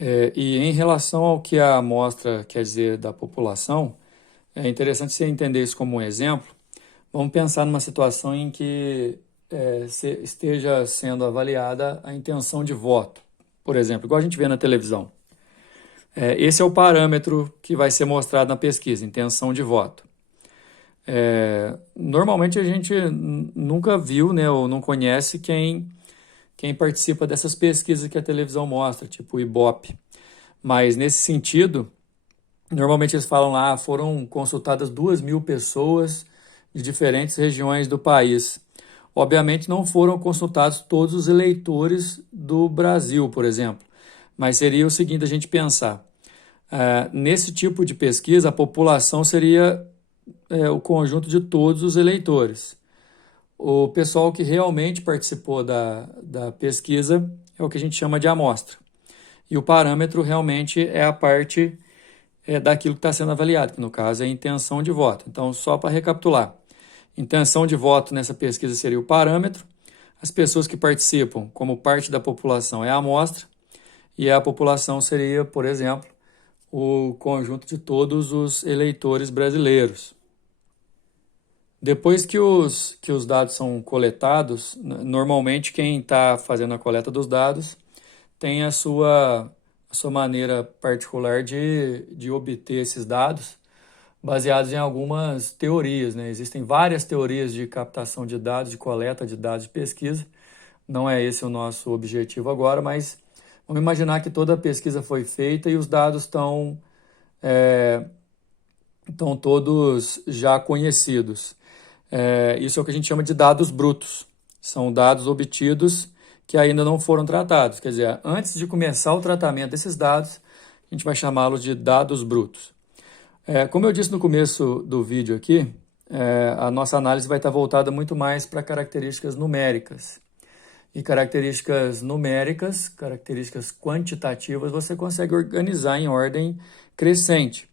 E em relação ao que a amostra quer dizer da população, é interessante você entender isso como um exemplo. Vamos pensar numa situação em que esteja sendo avaliada a intenção de voto, por exemplo, igual a gente vê na televisão. Esse é o parâmetro que vai ser mostrado na pesquisa, intenção de voto. Normalmente a gente nunca viu, né, ou não conhece quem participa dessas pesquisas que a televisão mostra, tipo o Ibope. Mas nesse sentido, normalmente eles falam lá, foram consultadas 2.000 pessoas de diferentes regiões do país. Obviamente não foram consultados todos os eleitores do Brasil, por exemplo, mas seria o seguinte a gente pensar. Nesse tipo de pesquisa, a população seria o conjunto de todos os eleitores. O pessoal que realmente participou da pesquisa é o que a gente chama de amostra. E o parâmetro realmente é a parte daquilo que está sendo avaliado, que no caso é a intenção de voto. Então, só para recapitular, intenção de voto nessa pesquisa seria o parâmetro, as pessoas que participam como parte da população é a amostra, e a população seria, por exemplo, o conjunto de todos os eleitores brasileiros. Depois que os dados são coletados, normalmente quem está fazendo a coleta dos dados tem a sua maneira particular de obter esses dados, baseados em algumas teorias, né? Existem várias teorias de captação de dados, de coleta de dados de pesquisa. Não é esse o nosso objetivo agora, mas vamos imaginar que toda a pesquisa foi feita e os dados estão todos já conhecidos. Isso é o que a gente chama de dados brutos. São dados obtidos que ainda não foram tratados. Quer dizer, antes de começar o tratamento desses dados, a gente vai chamá-los de dados brutos. Como eu disse no começo do vídeo aqui, a nossa análise vai estar voltada muito mais para características numéricas. E características numéricas, características quantitativas, você consegue organizar em ordem crescente.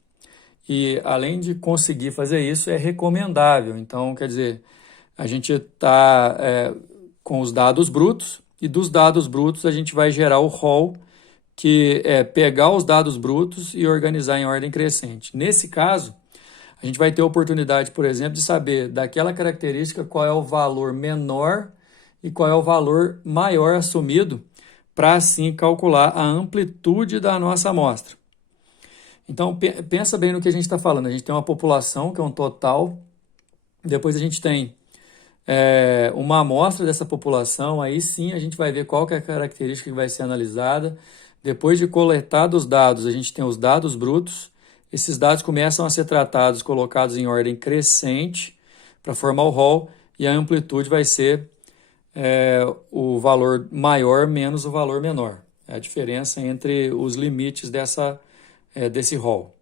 E além de conseguir fazer isso, é recomendável. Então, quer dizer, a gente está com os dados brutos, e dos dados brutos a gente vai gerar o rol, que é pegar os dados brutos e organizar em ordem crescente. Nesse caso, a gente vai ter a oportunidade, por exemplo, de saber daquela característica qual é o valor menor e qual é o valor maior assumido, para assim calcular a amplitude da nossa amostra. Então, pensa bem no que a gente está falando. A gente tem uma população, que é um total, depois a gente tem uma amostra dessa população, aí sim a gente vai ver qual que é a característica que vai ser analisada. Depois de coletados os dados, a gente tem os dados brutos. Esses dados começam a ser tratados, colocados em ordem crescente para formar o rol, e a amplitude vai ser o valor maior menos o valor menor. É a diferença entre os limites desse rol.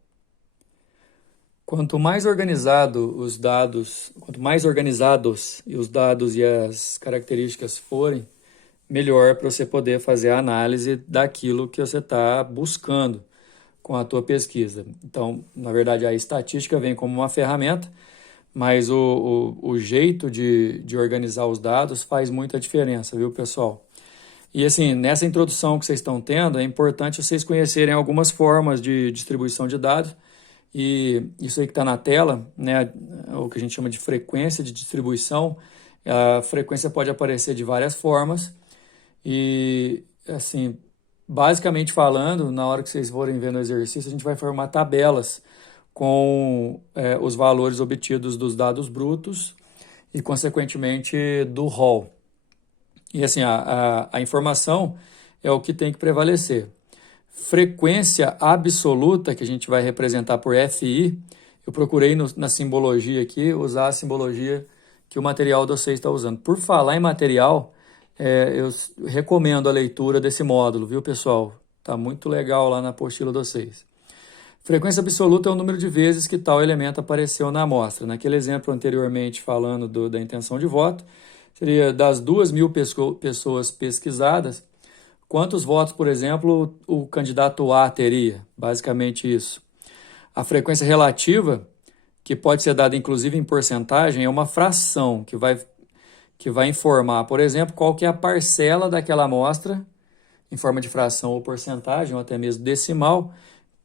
Quanto mais organizado os dados, quanto mais organizados os dados e as características forem, melhor para você poder fazer a análise daquilo que você está buscando com a tua pesquisa. Então, na verdade, a estatística vem como uma ferramenta, mas o jeito de organizar os dados faz muita diferença, viu, pessoal? E assim, nessa introdução que vocês estão tendo, é importante vocês conhecerem algumas formas de distribuição de dados, e isso aí que está na tela, né, o que a gente chama de frequência de distribuição. A frequência pode aparecer de várias formas, e assim, basicamente falando, na hora que vocês forem vendo o exercício, a gente vai formar tabelas com os valores obtidos dos dados brutos e, consequentemente, do rol. E assim, a informação é o que tem que prevalecer. Frequência absoluta, que a gente vai representar por FI, eu procurei na simbologia aqui usar a simbologia que o material de vocês está usando. Por falar em material, eu recomendo a leitura desse módulo, viu, pessoal? Tá muito legal lá na apostila de vocês. Frequência absoluta é o número de vezes que tal elemento apareceu na amostra. Naquele exemplo anteriormente falando da intenção de voto, seria das 2.000 pessoas pesquisadas, quantos votos, por exemplo, o candidato A teria? Basicamente isso. A frequência relativa, que pode ser dada inclusive em porcentagem, é uma fração que vai informar, por exemplo, qual que é a parcela daquela amostra em forma de fração ou porcentagem, ou até mesmo decimal,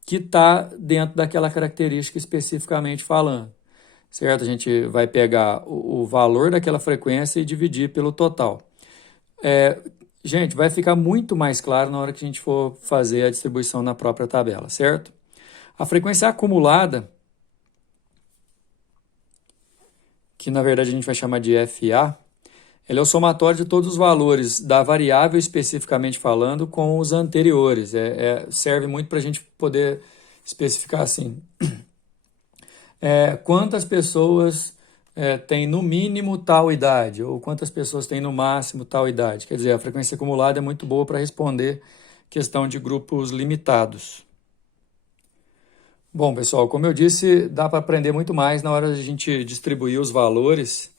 que está dentro daquela característica especificamente falando, certo? A gente vai pegar o valor daquela frequência e dividir pelo total. Gente, vai ficar muito mais claro na hora que a gente for fazer a distribuição na própria tabela, certo? A frequência acumulada, que na verdade a gente vai chamar de FA, ela é o somatório de todos os valores da variável especificamente falando com os anteriores. Serve muito para a gente poder especificar assim. Quantas pessoas têm no mínimo tal idade, ou quantas pessoas têm no máximo tal idade. Quer dizer, a frequência acumulada é muito boa para responder questão de grupos limitados. Bom, pessoal, como eu disse, dá para aprender muito mais na hora de a gente distribuir os valores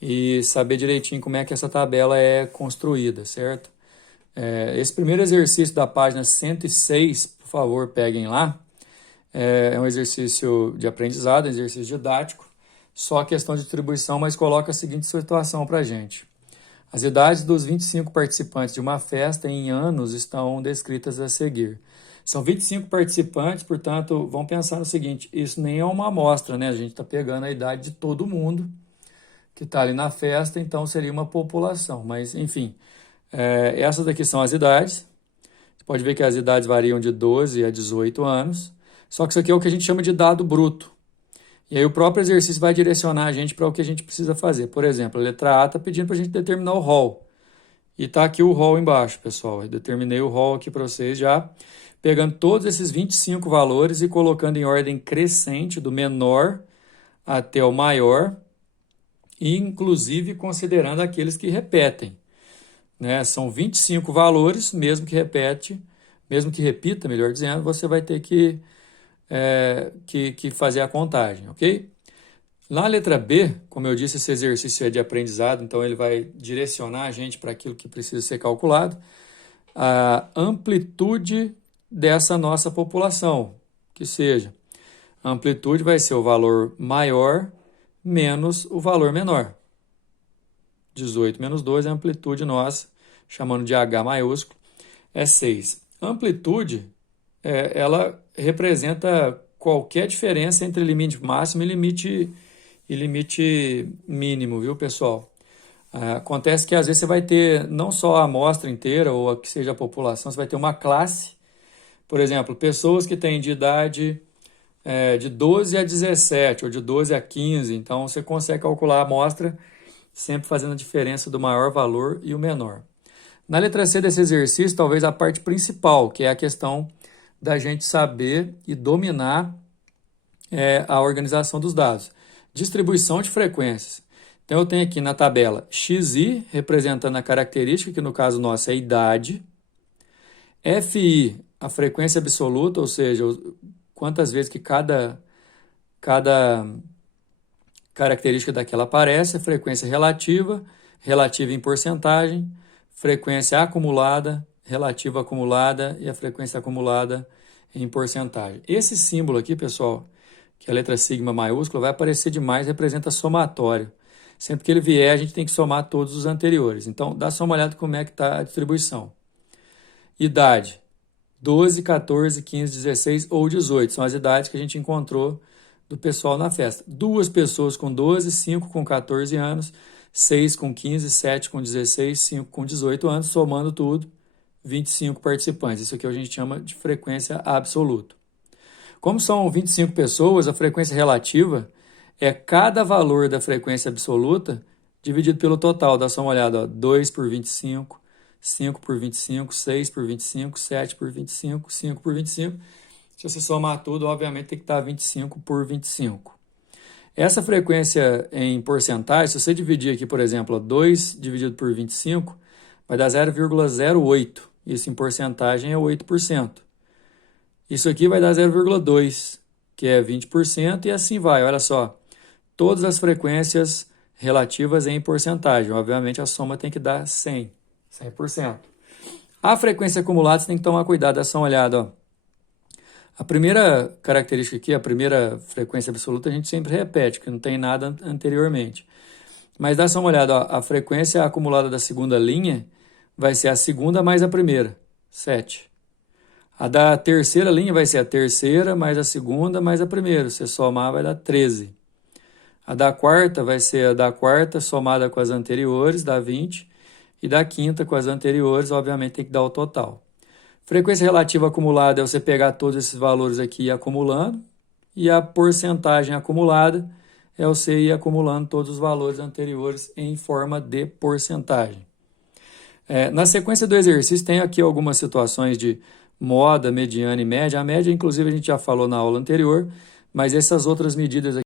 e saber direitinho como é que essa tabela é construída, certo? Esse primeiro exercício da página 106, por favor, peguem lá. É um exercício de aprendizado, um exercício didático, só questão de distribuição, mas coloca a seguinte situação para a gente. As idades dos 25 participantes de uma festa em anos estão descritas a seguir. São 25 participantes, portanto, vamos pensar no seguinte, isso nem é uma amostra, né? A gente está pegando a idade de todo mundo que está ali na festa, então seria uma população. Mas, enfim, essas daqui são as idades. Você pode ver que as idades variam de 12 a 18 anos. Só que isso aqui é o que a gente chama de dado bruto. E aí o próprio exercício vai direcionar a gente para o que a gente precisa fazer. Por exemplo, a letra A está pedindo para a gente determinar o rol. E está aqui o rol embaixo, pessoal. Eu determinei o rol aqui para vocês já, pegando todos esses 25 valores e colocando em ordem crescente, do menor até o maior, e inclusive considerando aqueles que repetem. Né? São 25 valores, mesmo que repita, melhor dizendo, você vai ter que fazer a contagem, ok? Na letra B, como eu disse, esse exercício é de aprendizado, então ele vai direcionar a gente para aquilo que precisa ser calculado. A amplitude dessa nossa população, que seja, a amplitude vai ser o valor maior menos o valor menor. 18 menos 2 é a amplitude nossa, chamando de H maiúsculo, é 6. Amplitude, ela representa qualquer diferença entre limite máximo e limite mínimo, viu, pessoal? Acontece que às vezes você vai ter não só a amostra inteira ou a que seja a população, você vai ter uma classe, por exemplo, pessoas que têm de idade de 12 a 17 ou de 12 a 15, então você consegue calcular a amostra sempre fazendo a diferença do maior valor e o menor. Na letra C desse exercício, talvez a parte principal, que é a questão da gente saber e dominar a organização dos dados. Distribuição de frequências. Então, eu tenho aqui na tabela XI, representando a característica, que no caso nosso é a idade. FI, a frequência absoluta, ou seja, quantas vezes que cada característica daquela aparece. Frequência relativa em porcentagem. Frequência acumulada, relativa acumulada e a frequência acumulada em porcentagem. Esse símbolo aqui, pessoal, que é a letra sigma maiúscula, vai aparecer demais, representa somatório. Sempre que ele vier, a gente tem que somar todos os anteriores. Então, dá só uma olhada como é que está a distribuição. Idade, 12, 14, 15, 16 ou 18. São as idades que a gente encontrou do pessoal na festa. 2 pessoas com 12, 5 com 14 anos, 6 com 15, 7 com 16, 5 com 18 anos, somando tudo, 25 participantes. Isso aqui a gente chama de frequência absoluta. Como são 25 pessoas, a frequência relativa é cada valor da frequência absoluta dividido pelo total. Dá só uma olhada, 2 por 25, 5 por 25, 6 por 25, 7 por 25, 5 por 25. Se você somar tudo, obviamente tem que estar 25 por 25. Essa frequência em porcentagem, se você dividir aqui, por exemplo, 2 dividido por 25, vai dar 0,08. Isso em porcentagem é 8%. Isso aqui vai dar 0,2, que é 20%, e assim vai. Olha só, todas as frequências relativas em porcentagem. Obviamente, a soma tem que dar 100%. A frequência acumulada, você tem que tomar cuidado, dá só uma olhada, ó. A primeira característica aqui, a primeira frequência absoluta, a gente sempre repete, porque não tem nada anteriormente. Mas dá só uma olhada, ó, a frequência acumulada da segunda linha vai ser a segunda mais a primeira, 7. A da terceira linha vai ser a terceira mais a segunda mais a primeira. Se somar, vai dar 13. A da quarta vai ser a da quarta somada com as anteriores, dá 20. E da quinta com as anteriores, obviamente, tem que dar o total. Frequência relativa acumulada é você pegar todos esses valores aqui e ir acumulando. E a porcentagem acumulada é você ir acumulando todos os valores anteriores em forma de porcentagem. Na sequência do exercício, tem aqui algumas situações de moda, mediana e média. A média, inclusive, a gente já falou na aula anterior, mas essas outras medidas aqui